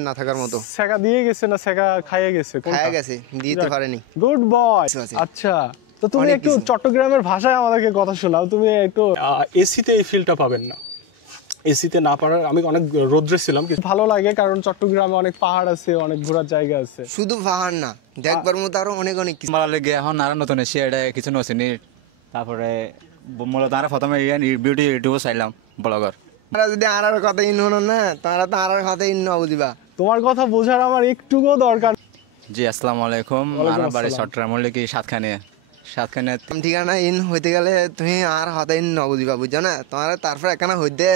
না থাকার মতো। সেকা দিয়ে গেছে না সেকা খাইয়ে গেছে? খাইয়ে গেছে, দিতে পারেনি। Good boy. আচ্ছা, তো তুমি একটু চট্টগ্রামের ভাষায় আমাদেরকে কথা শোনাও। তুমি একটু এসিতে এই ফিলটা পাবেন না, এসিতে না পারার আমি অনেক রোদ্রে ছিলাম, কিছু ভালো লাগে কারণ চট্টগ্রামে অনেক পাহাড় আছে, অনেক ঘোরার জায়গা আছে। শুধু পাহাড় না, দেখবার মতো আরো অনেক অনেক কিছু। মালা লেগে এখন আর নতুন এসে এটা কিছু নছিনি। তারপরে মূলত আর প্রথমে বিউটি ইউটিউব চাইলাম ব্লগার। তারা যদি আর কথা ইন হনো না, তারা তো আর কথা ইন না বুঝিবা। তোমার কথা বোঝার আমার একটুকুও দরকার। জি আসসালামু আলাইকুম। আমার বাড়ি চট্টগ্রাম কি সাতখানে ঠিকানা ইন হইতে গেলে তুমি আর হাতে ইন না বুঝিবা, বুঝছো না? তোমার তারপর এখানে হইতে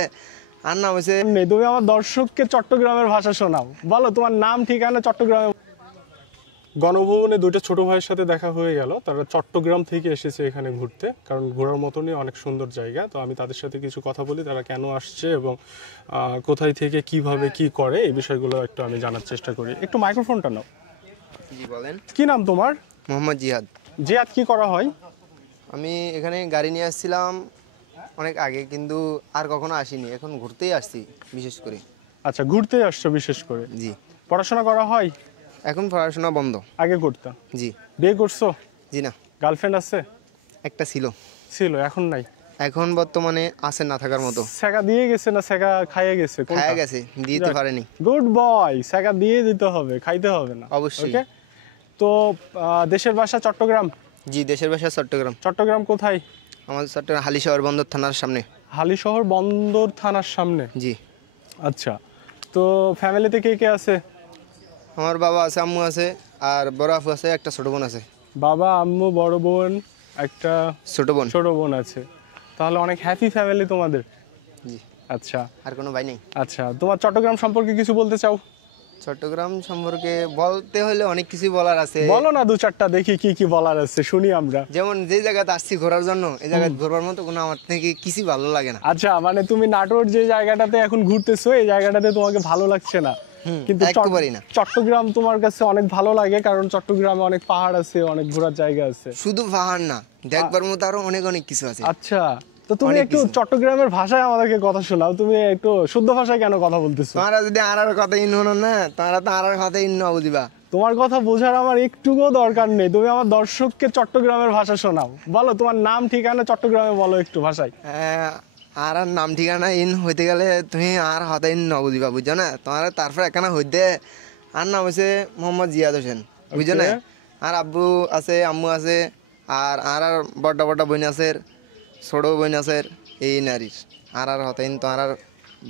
আর না হয়েছে। তুমি আমার দর্শককে চট্টগ্রামের ভাষা শোনাও, বলো তোমার নাম ঠিকানা চট্টগ্রামে। গণভবনে দুটো ছোট ভাইয়ের সাথে দেখা হয়ে গেল, তারা চট্টগ্রাম থেকে এসেছে এখানে ঘুরতে, কারণ ঘোরার মতনই অনেক সুন্দর জায়গা। তো আমি তাদের সাথে কিছু কথা বলি, তারা কেন আসছে এবং কোথায় থেকে কিভাবে কি করে এই বিষয়গুলো একটু আমি জানার চেষ্টা করি। একটু মাইক্রোফোনটা নাও। জি বলেন। কি নাম তোমার? মোহাম্মদ জিহাদ। জিহাদ, কি করা হয়? আমি এখানে গাড়ি নিয়ে আসছিলাম অনেক আগে, কিন্তু আর কখনো আসিনি, এখন ঘুরতেই আসছি বিশেষ করে। আচ্ছা, ঘুরতেই আসছো বিশেষ করে? জি। পড়াশোনা করা হয়? এখন পড়াশোনা বন্ধ। আগে করতাম। জি। বিয়ে করছো? জি না। গার্লফ্রেন্ড আছে? একটা ছিল। এখন নাই? এখন বর্তমানে আছে না থাকার মতো। সেকা দিয়ে গেছে না সেকা খাইয়ে গেছে? খাইয়ে গেছে, দিতে পারেনি। Good boy. সেকা দিয়ে দিতে হবে, খাইতে হবে না। অবশ্যই। ওকে। তো দেশের বাসা চট্টগ্রাম? জি, দেশের বাসা চট্টগ্রাম। চট্টগ্রাম কোথায়? আমাদের চট্টগ্রাম হালিশহর বন্দর থানার সামনে। হালিশহর বন্দর থানার সামনে? জি। আচ্ছা, তো ফ্যামিলিতে কে কে আছে? আমার বাবা আছে, আম্মু আছে, আর বড় আপু আছে, একটা ছোট বোন আছে। বাবা, আম্মু, বড় বোন, একটা ছোট বোন আছে। তাহলে অনেক হ্যাপি ফ্যামিলি তোমাদের। জি। আচ্ছা, আর কোনো ভাই নেই। আচ্ছা, তোমার চট্টগ্রাম সম্পর্কে কিছু বলতে চাও? চট্টগ্রাম সম্পর্কে বলতে হলে অনেক কিছু বলার আছে। বলো না, দু চারটা দেখি কি কি বলার আছে, শুনি আমরা। যেমন যে জায়গাতে আসছি ঘোরার জন্য, এই জায়গায় ঘোরার মতো কোনো আমার থেকে কিছু ভালো লাগে না। আচ্ছা, মানে তুমি নাটোর যে জায়গাটাতে এখন ঘুরতেছো, এই জায়গাটাতে তোমাকে ভালো লাগছে না, কিন্তু চট্টগ্রাম তোমার কাছে অনেক ভালো লাগে কারণ চট্টগ্রামে অনেক পাহাড় আছে, অনেক ঘোরার জায়গা আছে। শুধু পাহাড় না, দেখবার মতো আরো অনেক অনেক কিছু আছে। আচ্ছা, তো তুমি একটু চট্টগ্রামের ভাষায় আমাদেরকে কথা শোনাও। তুমি একটু শুদ্ধ ভাষায় কেন কথা বলতেছো? তারা যদি আর কথা ইন হনো না, তারা তো আর কথা ইন না বুঝিবা। তোমার কথা বোঝার আমার একটুকুও দরকার নেই। তুমি আমার দর্শককে চট্টগ্রামের ভাষা শোনাও, বলো তোমার নাম ঠিকানা চট্টগ্রামে বলো একটু ভাষায়। আর নাম ঠিকানা ইন হইতে গেলে তুমি আর হাতে ইন না বুঝিবা, বুঝছো না? তোমার তারপর এখানে হইতে আর নাম হয়েছে মোহাম্মদ জিয়াদ হোসেন, বুঝছো না? আর আব্বু আছে, আম্মু আছে, আর আর বড় বড় বোন আছে, ছোট বোন আছে, এই নারীর আর হাতে ইন তোমার আর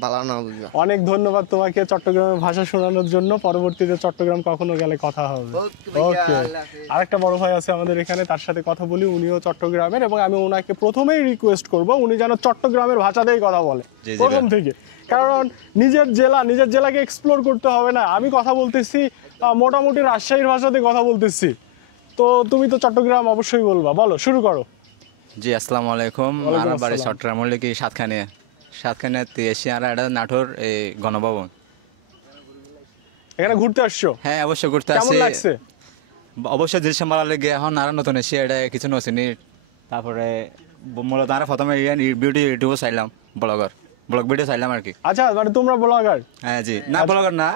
ভালো না বুঝবা। অনেক ধন্যবাদ তোমাকে চট্টগ্রামের ভাষা শোনানোর জন্য। পরবর্তীতে চট্টগ্রাম কখনো গেলে কথা হবে। ওকে। আরেকটা বড় ভাই আছে আমাদের এখানে, তার সাথে কথা বলি। উনিও চট্টগ্রামের, এবং আমি ওনাকে প্রথমেই রিকোয়েস্ট করব উনি যেন চট্টগ্রামের ভাষাতেই কথা বলে প্রথম থেকে, কারণ নিজের জেলাকে এক্সপ্লোর করতে হবে না। আমি কথা বলতেছি মোটামুটি রাজশাহীর ভাষাতে কথা বলতেছি, তো তুমি তো চট্টগ্রাম অবশ্যই বলবা। বলো, শুরু করো। জি আসসালামু আলাইকুম। আমার বাড়ি চট্টগ্রাম কি সাতখানে এসে আর এটা নাটোর এই গণভবন। এখানে ঘুরতে আসছো? হ্যাঁ অবশ্যই ঘুরতে আসছি। কেমন লাগছে? অবশ্যই দৃশ্য ভালো লেগে এখন আর নতুন এসে এটা কিছু নছিনি। তারপরে মূলত আর প্রথমে বিউটি ইউটিউব চাইলাম, ব্লগ ভিডিও চাইলাম আর কি। আচ্ছা, মানে তোমরা ব্লগার? হ্যাঁ জি। না ব্লগার না,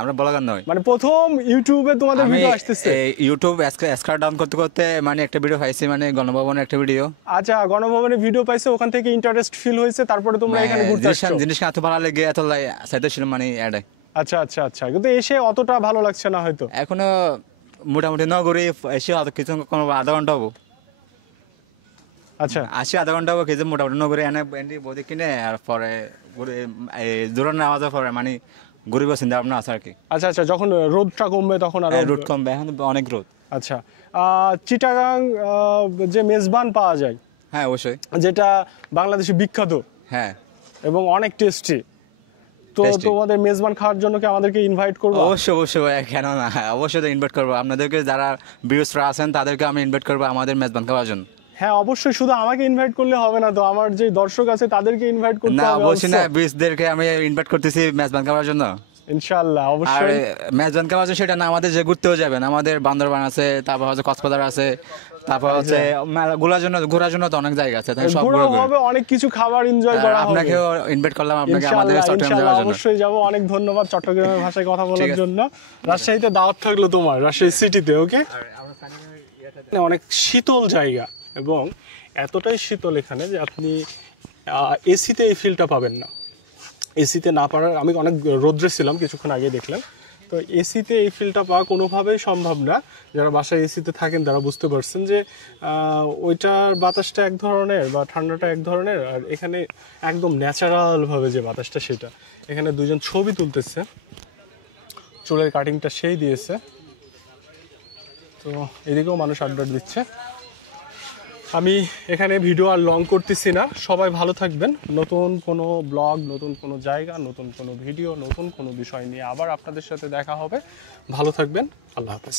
আমরা ব্লগার নই। মানে প্রথম ইউটিউবে তোমাদের ভিডিও আসতেছে? ইউটিউব স্ক্রল ডাউন করতে করতে মানে একটা ভিডিও পাইছি, মানে গণভবনের একটা ভিডিও। আচ্ছা, গণভবনে ভিডিও পাইছো, ওখান থেকে ইন্টারেস্ট ফিল হয়েছে, তারপরে তোমরা এখানে ঘুরতে আসছো। জিনিসটা এত ভালো লেগে এত চাইতেছিল মানে অ্যাডে। আচ্ছা আচ্ছা আচ্ছা, কিন্তু এসে অতটা ভালো লাগছে না হয়তো? এখনো মোটামুটি নগরে এসে কিছু কোনো আধা ঘন্টা হবো। আচ্ছা, আসি আধা ঘন্টা হবো কিছু মোটামুটি নগরে এনে বদি কিনে আর পরে জোরান নামাজের পরে মানে ঘুরিব চিন্তা ভাবনা আছে আর কি। আচ্ছা আচ্ছা, যখন রোদটা কমবে তখন আর রোদ কমবে, এখন অনেক রোদ। আচ্ছা, চিটাগাং যে মেজবান পাওয়া যায়, হ্যাঁ অবশ্যই, যেটা বাংলাদেশে বিখ্যাত, হ্যাঁ, এবং অনেক টেস্টি, তো তোমাদের মেজবান খাওয়ার জন্য কি আমাদেরকে ইনভাইট করবো? অবশ্যই অবশ্যই, কেন না, অবশ্যই ইনভাইট করবো আপনাদেরকে। যারা ভিউয়ার্সরা আছেন তাদেরকে আমি ইনভাইট করবো আমাদের মেজবান খাওয়ার জন্য। হ্যাঁ অবশ্যই, শুধু আমাকে ইনভাইট করলে হবে না তো, আমার যে দর্শক আছে তাদেরকে ইনভাইট করতে হবে। না বলছি না, ভিউয়ার্সদেরকে আমি ইনভাইট করতেছি মেজবান খাওয়ার জন্য। ইনশাআল্লাহ আর অবশ্যই। মেজবান ক্যাম্প আছে সেটা না, আমাদের যে ঘুরতেও যাবেন, আমাদের বান্দরবান আছে, তারপর হচ্ছে কক্সবাজার আছে, তারপর হচ্ছে ঘোরার জন্য তো অনেক জায়গা আছে, তাই সব ঘোরা হবে, অনেক কিছু খাবার এনজয় করা হবে। আপনাকেও ইনভাইট করলাম, আপনাকে আমাদের ইনশাআল্লাহ, চট্টগ্রাম ইনশাআল্লাহ, যাওয়ার জন্য। অবশ্যই যাব। অনেক ধন্যবাদ চট্টগ্রামের ভাষায় কথা ঠিক বলার আছে। জন্য। রাজশাহীতে দাওয়াত থাকলো তোমার, রাজশাহী সিটিতে। ওকে, অনেক শীতল জায়গা এবং এতটাই শীতল এখানে যে আপনি এসিতে এই ফিলটা পাবেন না। এসিতে না পারার, আমি অনেক রোদ্রে ছিলাম কিছুক্ষণ আগে দেখলাম, তো এসিতে এই ফিলটা পাওয়া কোনোভাবেই সম্ভব না। যারা বাসায় এসিতে থাকেন তারা বুঝতে পারছেন যে ওইটার বাতাসটা এক ধরনের বা ঠান্ডাটা এক ধরনের, আর এখানে একদম ন্যাচারালভাবে যে বাতাসটা সেটা। এখানে দুজন ছবি তুলতেছে, চুলের কাটিংটা সেই দিয়েছে, তো এদিকেও মানুষ আড্ডা দিচ্ছে। আমি এখানে ভিডিও আর লং করতেছি না, সবাই ভালো থাকবেন। নতুন কোনো ব্লগ, নতুন কোনো জায়গা, নতুন কোনো ভিডিও, নতুন কোনো বিষয় নিয়ে আবার আপনাদের সাথে দেখা হবে। ভালো থাকবেন, আল্লাহ হাফেজ।